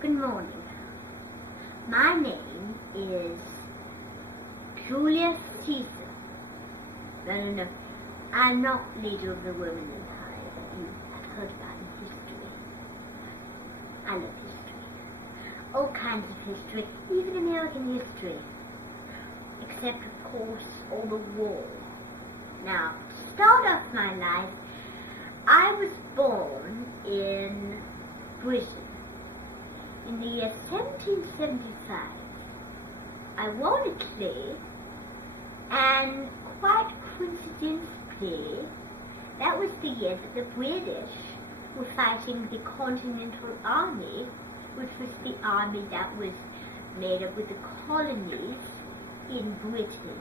Good morning. My name is Julius Caesar. No. I'm not leader of the Roman Empire that you have heard about in history. I love history. All kinds of history, even American history. Except, of course, all the war. Now, to start off my life, I was born in Britain. In the year 1775, ironically, and quite coincidentally, that was the year that the British were fighting the Continental Army, which was the army that was made up with the colonies in Britain.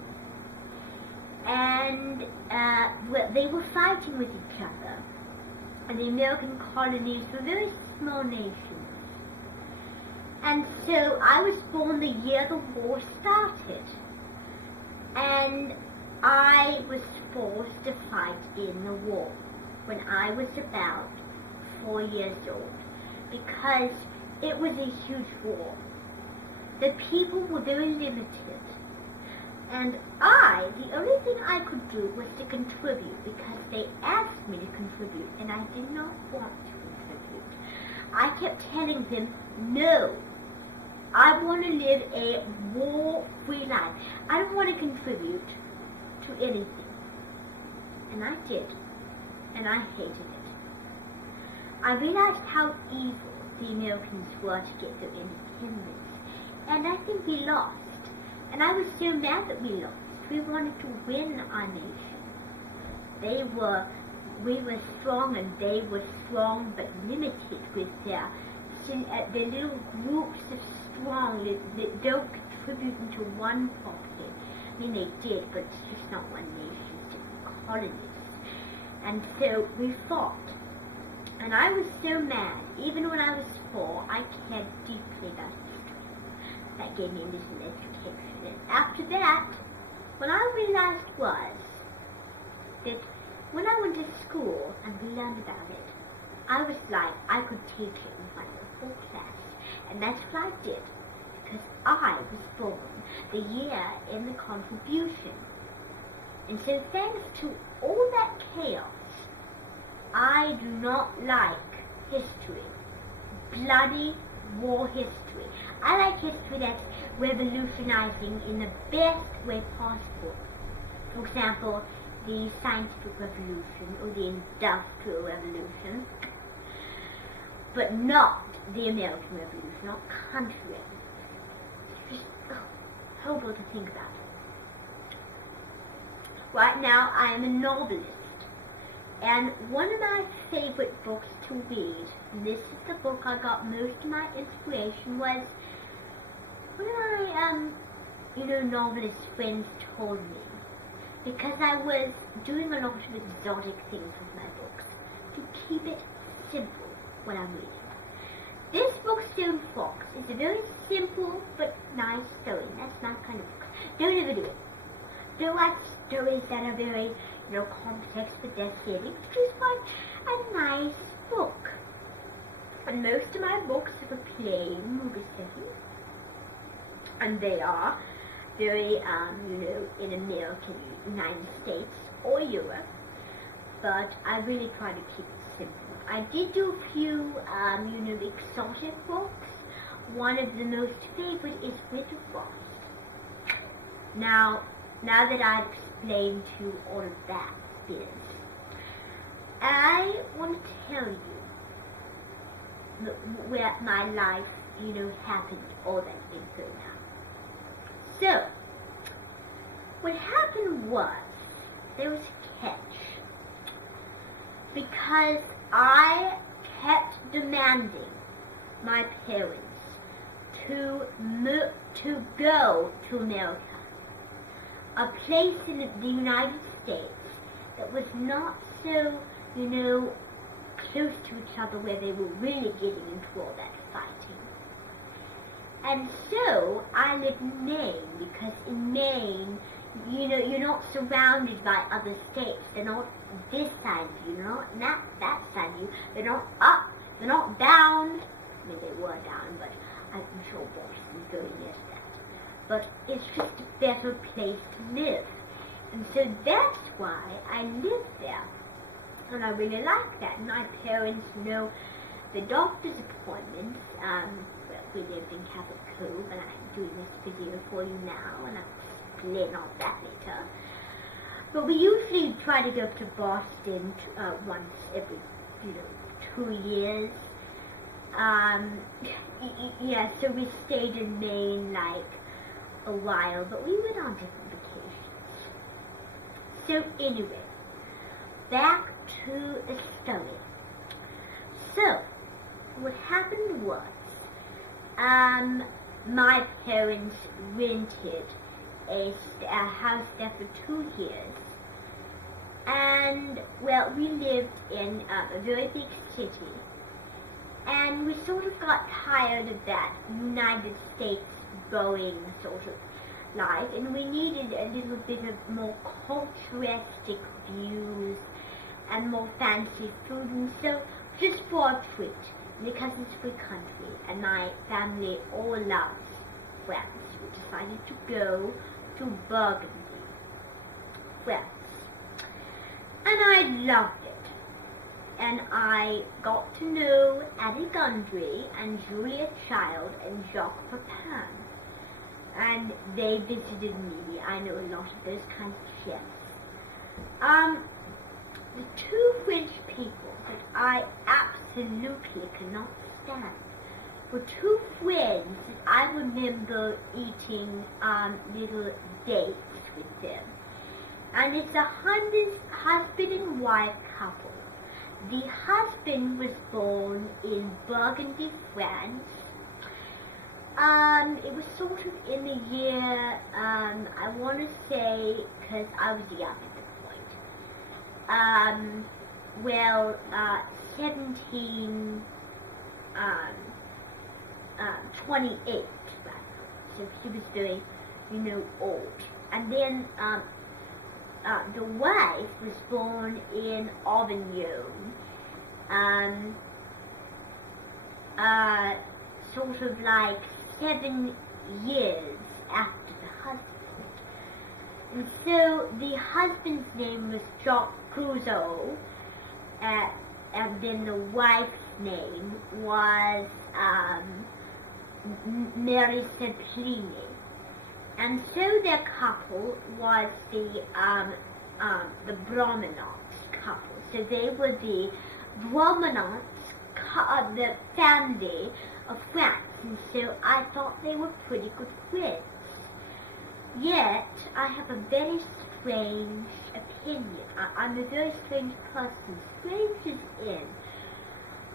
And they were fighting with each other, and the American colonies were very small nations. And so I was born the year the war started, and I was forced to fight in the war when I was about 4 years old, because it was a huge war. The people were very limited, and the only thing I could do was to contribute, because they asked me to contribute, and I did not want to contribute. I kept telling them, no, I want to live a war-free life. I don't want to contribute to anything. And I did. And I hated it. I realized how evil the Americans were to get their independence. And I think we lost. And I was so mad that we lost. We wanted to win our nation. We were strong, and they were strong but limited with their little groups of strong that don't contribute into one property. I mean, they did, but it's just not one nation, it's different colonies. And so we fought. And I was so mad. Even when I was 4, I cared deeply about history. That gave me a little education. And after that, what I realized was that when I went to school and we learned about it, I was like, I could teach it in front of the whole class. And that's what I did, because I was born the year in the contribution. And so thanks to all that chaos, I do not like history. Bloody war history. I like history that's revolutionizing in the best way possible. For example, the scientific revolution or the industrial revolution, but not the American Revolution, not country revolution. Just horrible to think about. Right now, I am a novelist, and one of my favorite books to read, and this is the book I got most of my inspiration, was one of my, novelist friends told me, because I was doing a lot of exotic things with my books, to keep it simple when I'm reading. This book, Stone Fox, is a very simple but nice story. That's my kind of book. Don't ever do it. Don't like stories that are very, complex, but they're silly. Just like a nice book. And most of my books have a plain movie setting. And they are very, in American, United States or Europe. But I really try to keep it simple. I did do a few, exotic books. One of the most favorite is Winter Frost. Now that I've explained to you all of that biz, I want to tell you where my life, happened, all that info now. So, what happened was, there was a catch. Because I kept demanding my parents to go to America, a place in the United States that was not so, close to each other, where they were really getting into all that fighting. And so I lived in Maine, because in Maine, you're not surrounded by other states. They're not this side of you, they're not that side of you. They're not up, they're not down, I mean, they were down, but I'm sure Boston's going near that. But it's just a better place to live. And so that's why I live there. And I really like that. My parents know the doctor's appointments. We live in Cabot Cove, and I'm doing this video for you now, and I'll explain all that later. But we usually try to go to Boston once every, 2 years. Yeah, so we stayed in Maine like a while, but we went on different vacations. So anyway, back to the story. So, what happened was, my parents rented a house there for 2 years, and, well, we lived in a very big city, and we sort of got tired of that United States going sort of life, and we needed a little bit of more culturistic views and more fancy food, and so just for a treat, because it's free country, and my family all loves France, we decided to go to Burgundy, France. And I loved it. And I got to know Addie Gundry and Julia Child and Jacques Pepin. And they visited me. I know a lot of those kinds of chefs. The two French people that I absolutely cannot stand were two friends that I remember eating little dates with them. And it's a husband and wife couple. The husband was born in Burgundy, France. It was sort of in the year, I want to say, because I was young at the point, 1728, rather. So he was very, old. And then, the wife was born in Avignon, sort of like 7 years after the husband. And so the husband's name was Jacques Couzeau, and then the wife's name was Mary Semplini. And so their couple was the Bromanants couple. So they were the Bromanants, the family of France. And so I thought they were pretty good friends. Yet, I have a very strange opinion. I'm a very strange person. Strange as in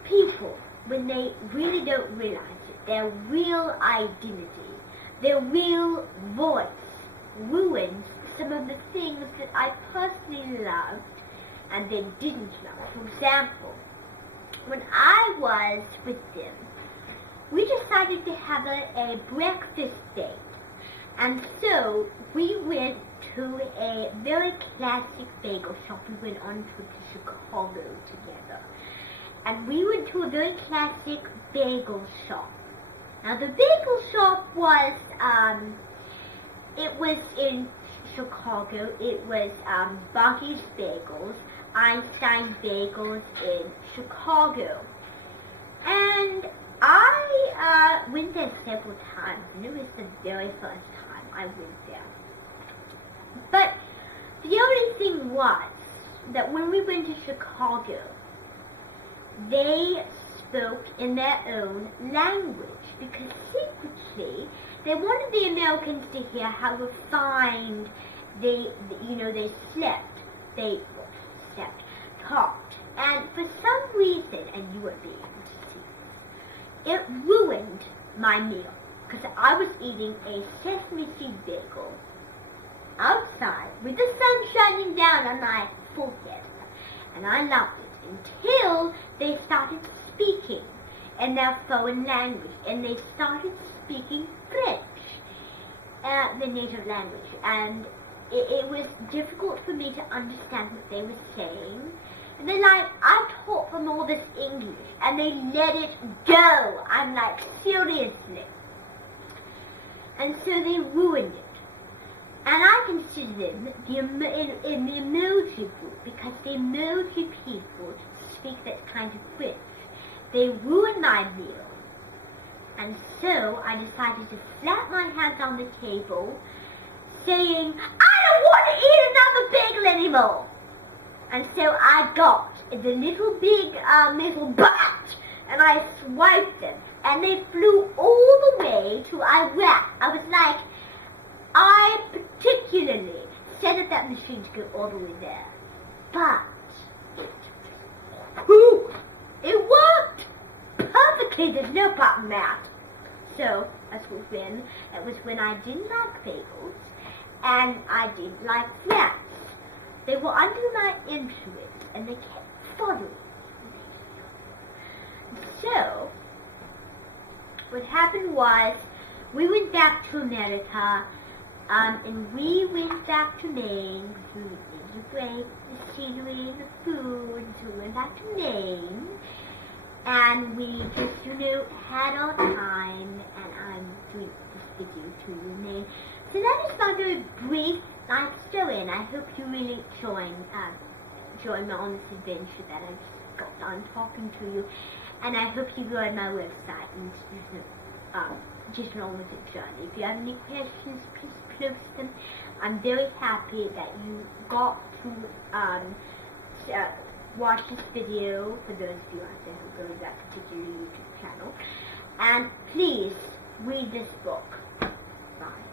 people, when they really don't realize it, their real identity, their real voice ruins some of the things that I personally loved and then didn't love. For example, when I was with them, we decided to have a breakfast date. And so we went to a very classic bagel shop. We went on a trip to Chicago together. And we went to a very classic bagel shop. Now the bagel shop was, it was in Chicago. It was Bucky's Bagels, Einstein Bagels in Chicago. And I went there several times, and it was the very first time I went there. But the only thing was that when we went to Chicago, they spoke in their own language, because secretly they wanted the Americans to hear how refined they talked. And for some reason, and you would be able to see, it ruined my meal, because I was eating a sesame seed bagel outside with the sun shining down on my forehead, and I loved it until they started speaking in their foreign language, and they started speaking French, the native language, and it was difficult for me to understand what they were saying. And they're like, I taught them all this English, and they let it go. I'm like, seriously. And so they ruined it. And I consider them in the emoji group, because the emoji people speak that kind of French. They ruined my meal. And so I decided to slap my hands on the table, saying, I don't want to eat another bagel anymore. And so I got the little big metal bat, and I swiped them, and they flew all the way to Iraq. I was like, I particularly set up that machine to go all the way there. But it worked perfectly. There's no problem in that. So that was when I didn't like bagels and I didn't like rats. They were under my influence and they kept following me. So what happened was we went back to America, and we went back to Maine. We did great, the scenery, the food, so we went back to Maine. And we just, had our time, and I'm doing this video to you, Maine. So that is my very brief life story, and I hope you really enjoy me on this adventure that I just got done talking to you. And I hope you go on my website and just on with the journey. If you have any questions, please post them. I'm very happy that you got to watch this video, for those of you out there who go to that particular YouTube channel. And please read this book. Bye.